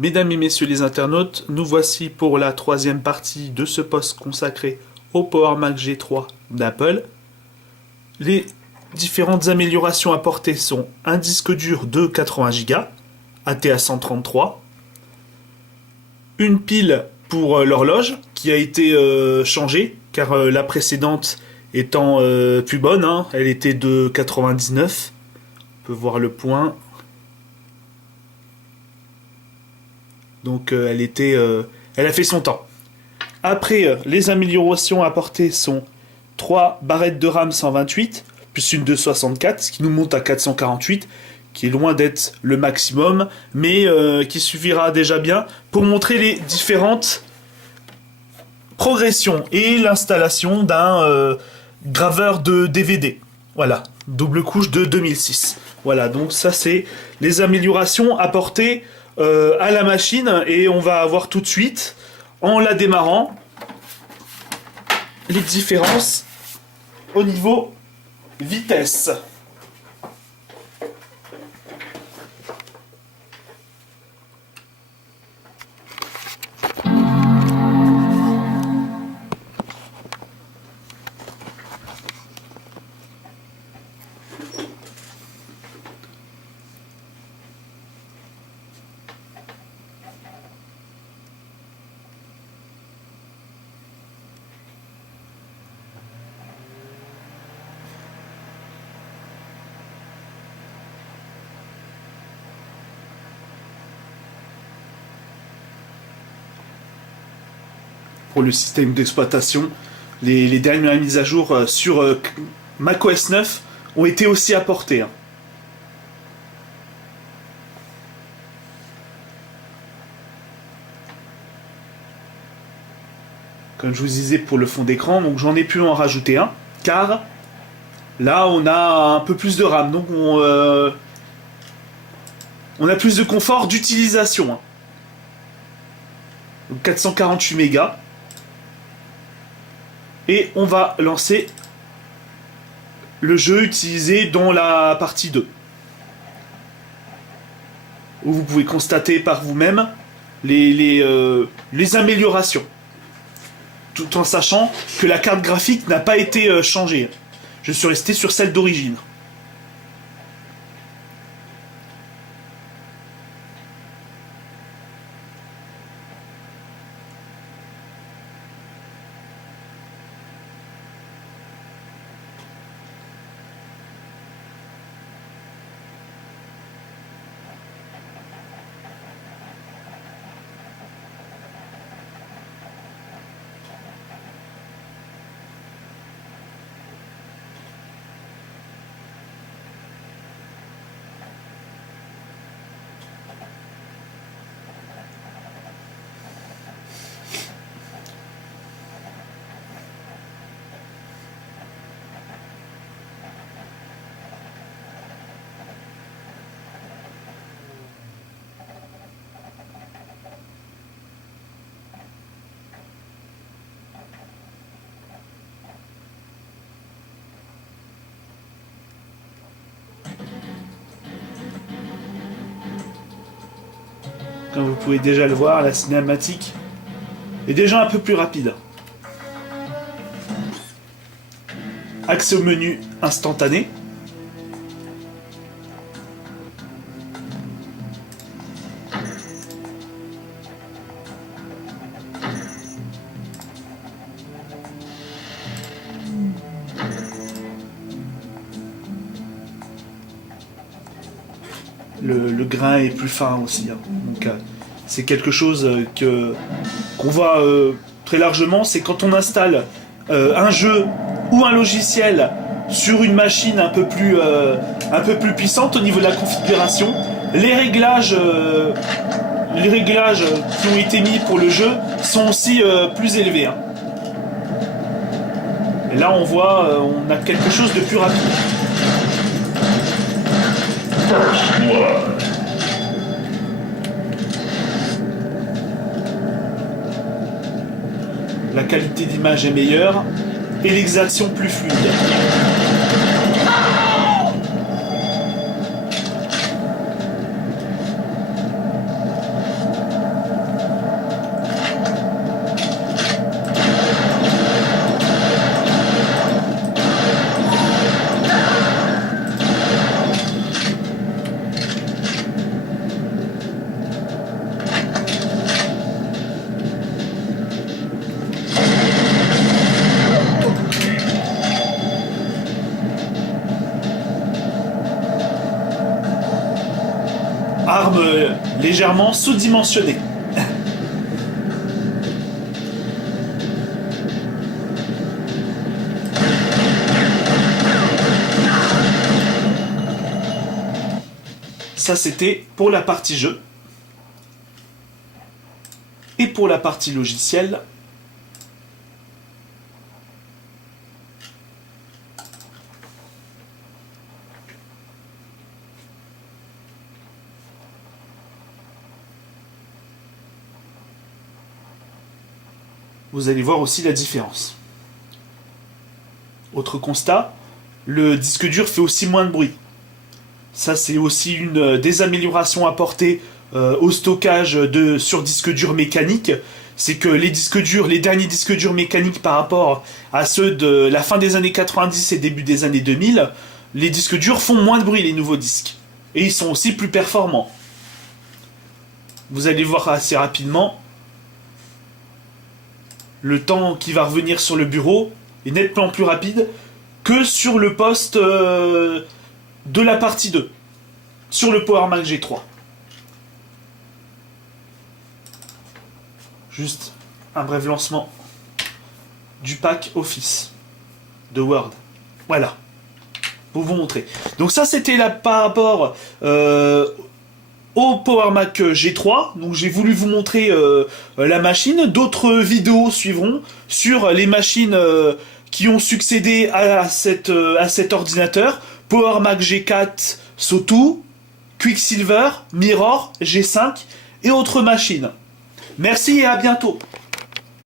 Mesdames et messieurs les internautes, nous voici pour la troisième partie de ce post consacré au Power Mac G3 d'Apple. Les différentes améliorations apportées sont un disque dur de 80 Go, ATA133, une pile pour l'horloge qui a été changée car la précédente étant plus bonne, elle était de 99. On peut voir le point. Donc elle a fait son temps. Après, les améliorations apportées sont 3 barrettes de RAM 128, plus une de 64, ce qui nous monte à 448, qui est loin d'être le maximum, mais qui suffira déjà bien pour montrer les différentes progressions et l'installation d'un graveur de DVD. Voilà, double couche de 2006. Voilà, donc ça c'est les améliorations apportées à la machine, et on va voir tout de suite, en la démarrant, les différences au niveau vitesse. Pour le système d'exploitation, les dernières mises à jour sur macOS 9 ont été aussi apportées. Comme je vous disais pour le fond d'écran, donc j'en ai pu en rajouter un, car là on a un peu plus de RAM, donc on a plus de confort d'utilisation. Donc 448 mégas. Et on va lancer le jeu utilisé dans la partie 2. Où vous pouvez constater par vous-même les améliorations. Tout en sachant que la carte graphique n'a pas été changée. Je suis resté sur celle d'origine. Comme vous pouvez déjà le voir, la cinématique est déjà un peu plus rapide. Accès au menu instantané. Le grain est plus fin aussi. Donc c'est quelque chose qu'on voit très largement. C'est quand on installe un jeu ou un logiciel sur une machine un peu plus puissante au niveau de la configuration, les réglages qui ont été mis pour le jeu sont aussi plus élevés. Et là on voit, on a quelque chose de plus rapide. La qualité d'image est meilleure et l'exaction plus fluide. arme légèrement sous-dimensionnée. Ça, c'était pour la partie jeu. Et pour la partie logicielle, vous allez voir aussi la différence. Autre constat, le disque dur fait aussi moins de bruit. Ça, c'est aussi une des améliorations apportées au stockage sur disque dur mécanique. C'est que les disques durs, les derniers disques durs mécaniques par rapport à ceux de la fin des années 90 et début des années 2000, les disques durs font moins de bruit, les nouveaux disques. Et ils sont aussi plus performants. Vous allez voir assez rapidement, le temps qui va revenir sur le bureau est nettement plus rapide que sur le poste de la partie 2, sur le Power Mac G3. Juste un bref lancement du pack Office de Word. Voilà, pour vous montrer. Donc ça, c'était là par rapport au Power Mac G3. Donc j'ai voulu vous montrer la machine. D'autres vidéos suivront sur les machines qui ont succédé à cet ordinateur. Power Mac G4, Sotou, Quicksilver, Mirror, G5 et autres machines. Merci et à bientôt.